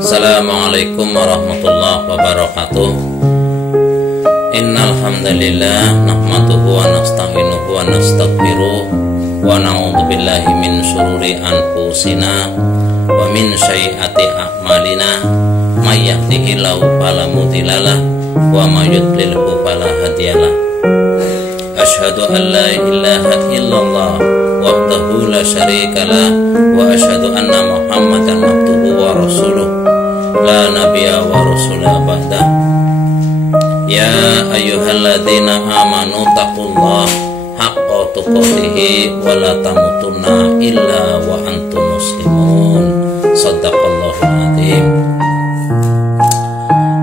Assalamualaikum warahmatullahi wabarakatuh. Innal hamdalillah nahmaduhu wa nasta'inuhu wa nastaghfiruh wa na'udzu billahi min syururi anfusina wa min sayyiati a'malina may yahdihillahu fala mudhillalah wa may yudlilhu fala hadiyalah. Asyhadu an la ilaha illallah wahdahu la syarikalah wa asyhadu anna Muhammadan abduhu wa rasuluh la nabiyya wa rasula ba'dah. Ya ayyuhalladzina amanu taqullaha haqqa tuqatih wa la tamutunna illa wa antum muslimun. Shadaqallahul adzim.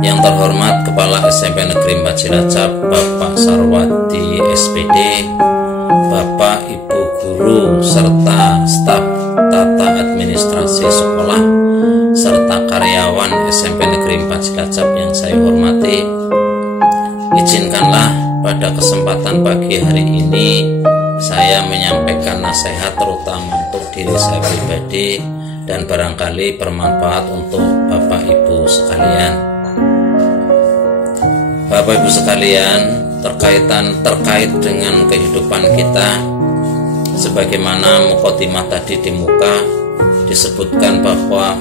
Yang terhormat Kepala SMP Negeri 4 Cilacap Bapak Sarwadi SPD, Bapak Ibu guru serta staf tata administrasi sekolah serta karyawan SMP Negeri 4 Cilacap yang saya hormati, izinkanlah pada kesempatan pagi hari ini saya menyampaikan nasihat terutama untuk diri saya pribadi dan barangkali bermanfaat untuk Bapak Ibu sekalian. Bapak Ibu sekalian, terkait dengan kehidupan kita, sebagaimana mukadimah tadi di muka disebutkan bahwa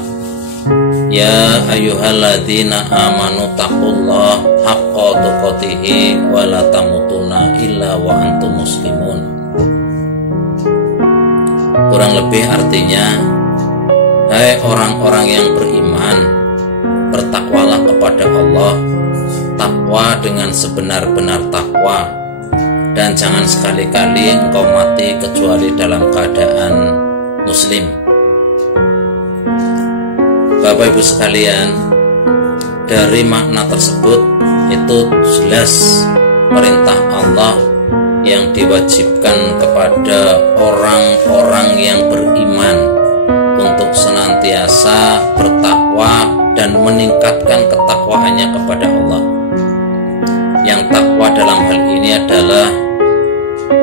ya ayyuhalladzina amanu taqullaha haqqa tuqatih wa la tamutunna illa wa antum muslimun. Kurang lebih artinya, hai orang-orang yang beriman, bertakwalah kepada Allah, takwa dengan sebenar-benar takwa, dan jangan sekali-kali engkau mati kecuali dalam keadaan muslim. Bapak Ibu sekalian, dari makna tersebut itu jelas perintah Allah yang diwajibkan kepada orang-orang yang beriman untuk senantiasa bertakwa dan meningkatkan ketakwaannya kepada Allah. Yang takwa dalam hal ini adalah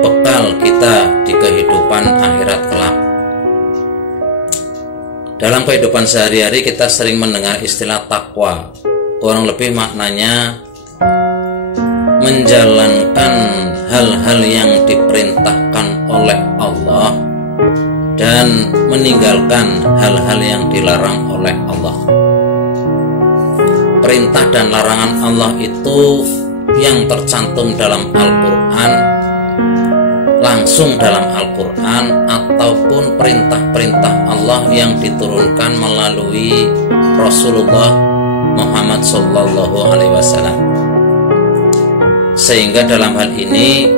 bekal kita di kehidupan akhirat kelak. Dalam kehidupan sehari-hari kita sering mendengar istilah takwa. Kurang lebih maknanya menjalankan hal-hal yang diperintahkan oleh Allah dan meninggalkan hal-hal yang dilarang oleh Allah. Perintah dan larangan Allah itu yang tercantum dalam Al-Quran, langsung dalam Al-Quran, ataupun perintah-perintah Allah yang diturunkan melalui Rasulullah Muhammad SAW. Sehingga dalam hal ini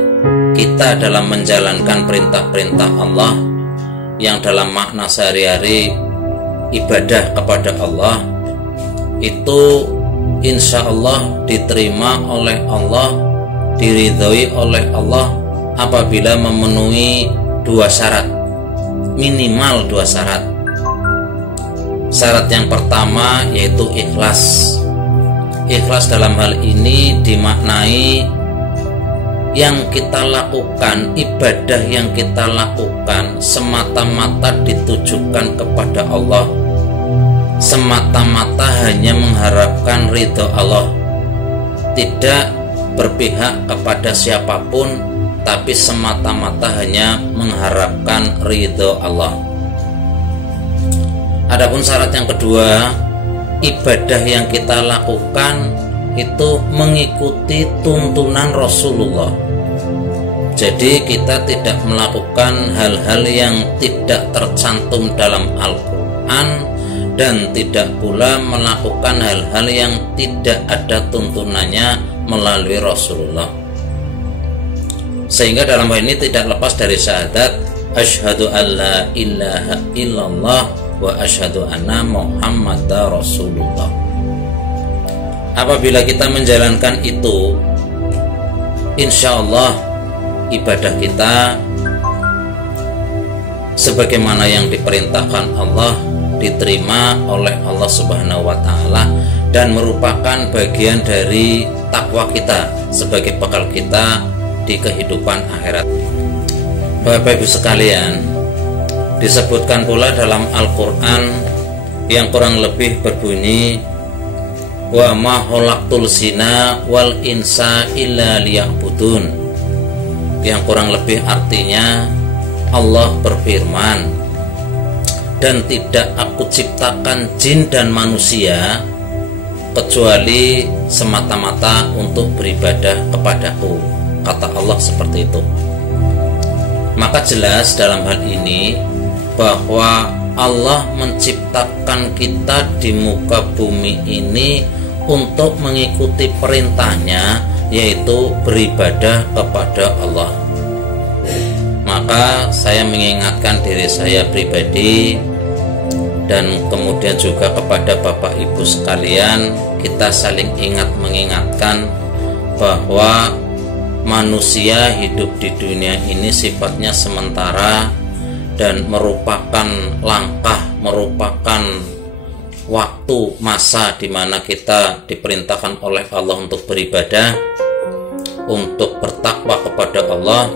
kita dalam menjalankan perintah-perintah Allah yang dalam makna sehari-hari ibadah kepada Allah itu insya Allah diterima oleh Allah, diridhoi oleh Allah apabila memenuhi dua syarat, minimal dua syarat. Syarat yang pertama yaitu ikhlas. Ikhlas dalam hal ini dimaknai yang kita lakukan, ibadah yang kita lakukan semata-mata ditujukan kepada Allah, semata-mata hanya mengharapkan ridho Allah, tidak berpihak kepada siapapun, tapi semata-mata hanya mengharapkan ridho Allah. Adapun syarat yang kedua, ibadah yang kita lakukan itu mengikuti tuntunan Rasulullah. Jadi kita tidak melakukan hal-hal yang tidak tercantum dalam Al-Quran dan tidak pula melakukan hal-hal yang tidak ada tuntunannya melalui Rasulullah. Sehingga dalam hal ini tidak lepas dari syahadat asyhadu alla ilaha illallah wa asyhadu anna Muhammadar Rasulullah. Apabila kita menjalankan itu, insya Allah ibadah kita sebagaimana yang diperintahkan Allah diterima oleh Allah Subhanahu wa Ta'ala dan merupakan bagian dari takwa kita sebagai bekal kita di kehidupan akhirat. Bapak Ibu sekalian, disebutkan pula dalam Al-Quran yang kurang lebih berbunyi wa ma khalaqtul jinna wal insa illa liya'budun, yang kurang lebih artinya Allah berfirman, dan tidak aku ciptakan jin dan manusia kecuali semata-mata untuk beribadah kepadaku, kata Allah seperti itu. Maka jelas dalam hal ini bahwa Allah menciptakan kita di muka bumi ini untuk mengikuti perintahnya, yaitu beribadah kepada Allah. Maka saya mengingatkan diri saya pribadi dan kemudian juga kepada Bapak Ibu sekalian, kita saling ingat mengingatkan bahwa manusia hidup di dunia ini sifatnya sementara dan merupakan langkah, merupakan waktu, masa di mana kita diperintahkan oleh Allah untuk beribadah, untuk bertakwa kepada Allah,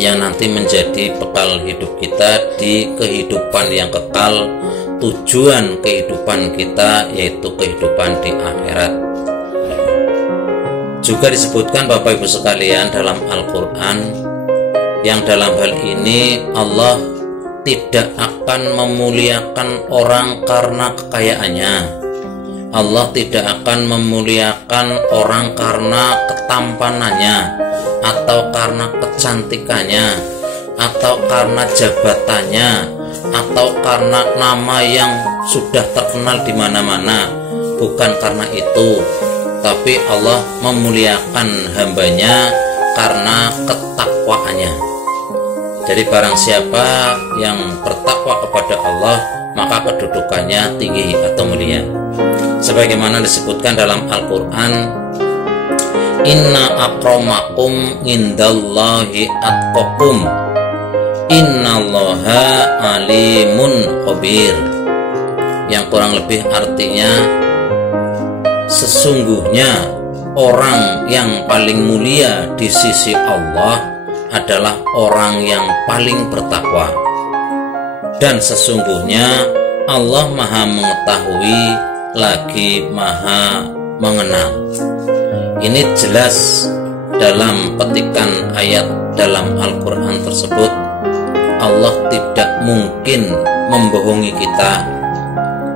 yang nanti menjadi bekal hidup kita di kehidupan yang kekal, tujuan kehidupan kita yaitu kehidupan di akhirat. Juga disebutkan Bapak Ibu sekalian dalam Al-Quran, yang dalam hal ini Allah tidak akan memuliakan orang karena kekayaannya. Allah tidak akan memuliakan orang karena ketampanannya, atau karena kecantikannya, atau karena jabatannya, atau karena nama yang sudah terkenal di mana-mana. Bukan karena itu, tapi Allah memuliakan hambanya karena ketakwaannya. Jadi barang siapa yang bertakwa kepada Allah, maka kedudukannya tinggi atau mulia. Sebagaimana disebutkan dalam Al-Quran, inna akramakum indallahi atqakum innallaha alimun khabir, yang kurang lebih artinya sesungguhnya orang yang paling mulia di sisi Allah adalah orang yang paling bertakwa, dan sesungguhnya Allah Maha mengetahui lagi Maha mengenal. Ini jelas dalam petikan ayat dalam Al-Quran tersebut. Allah tidak mungkin membohongi kita.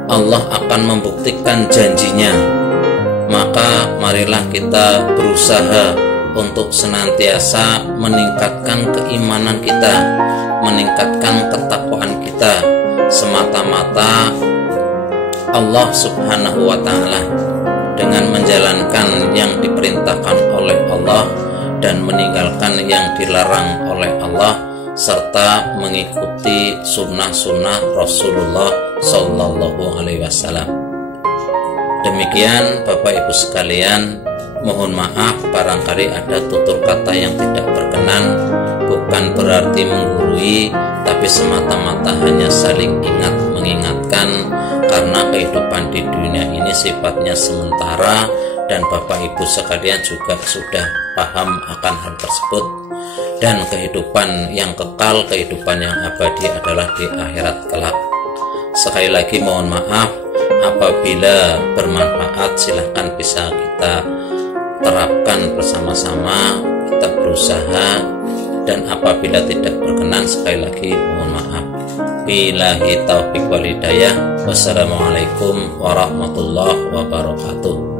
Allah akan membuktikan janjinya. Maka marilah kita berusaha untuk senantiasa meningkatkan keimanan kita, meningkatkan ketakwaan kita, semata-mata Allah Subhanahu wa Ta'ala, dengan menjalankan yang diperintahkan oleh Allah dan meninggalkan yang dilarang oleh Allah, serta mengikuti sunnah-sunnah Rasulullah Sallallahu Alaihi Wasallam. Demikian Bapak Ibu sekalian, mohon maaf barangkali ada tutur kata yang tidak berkenan, bukan berarti menggurui, tapi semata-mata hanya saling ingat mengingatkan, karena kehidupan di dunia ini sifatnya sementara, dan Bapak Ibu sekalian juga sudah paham akan hal tersebut. Dan kehidupan yang kekal, kehidupan yang abadi adalah di akhirat kelak. Sekali lagi mohon maaf apabila bermanfaat, silahkan bisa kita terapkan bersama-sama, kita berusaha, dan apabila tidak berkenan, sekali lagi mohon maaf. Billahi taufiq wal hidayah. Wassalamualaikum warahmatullahi wabarakatuh.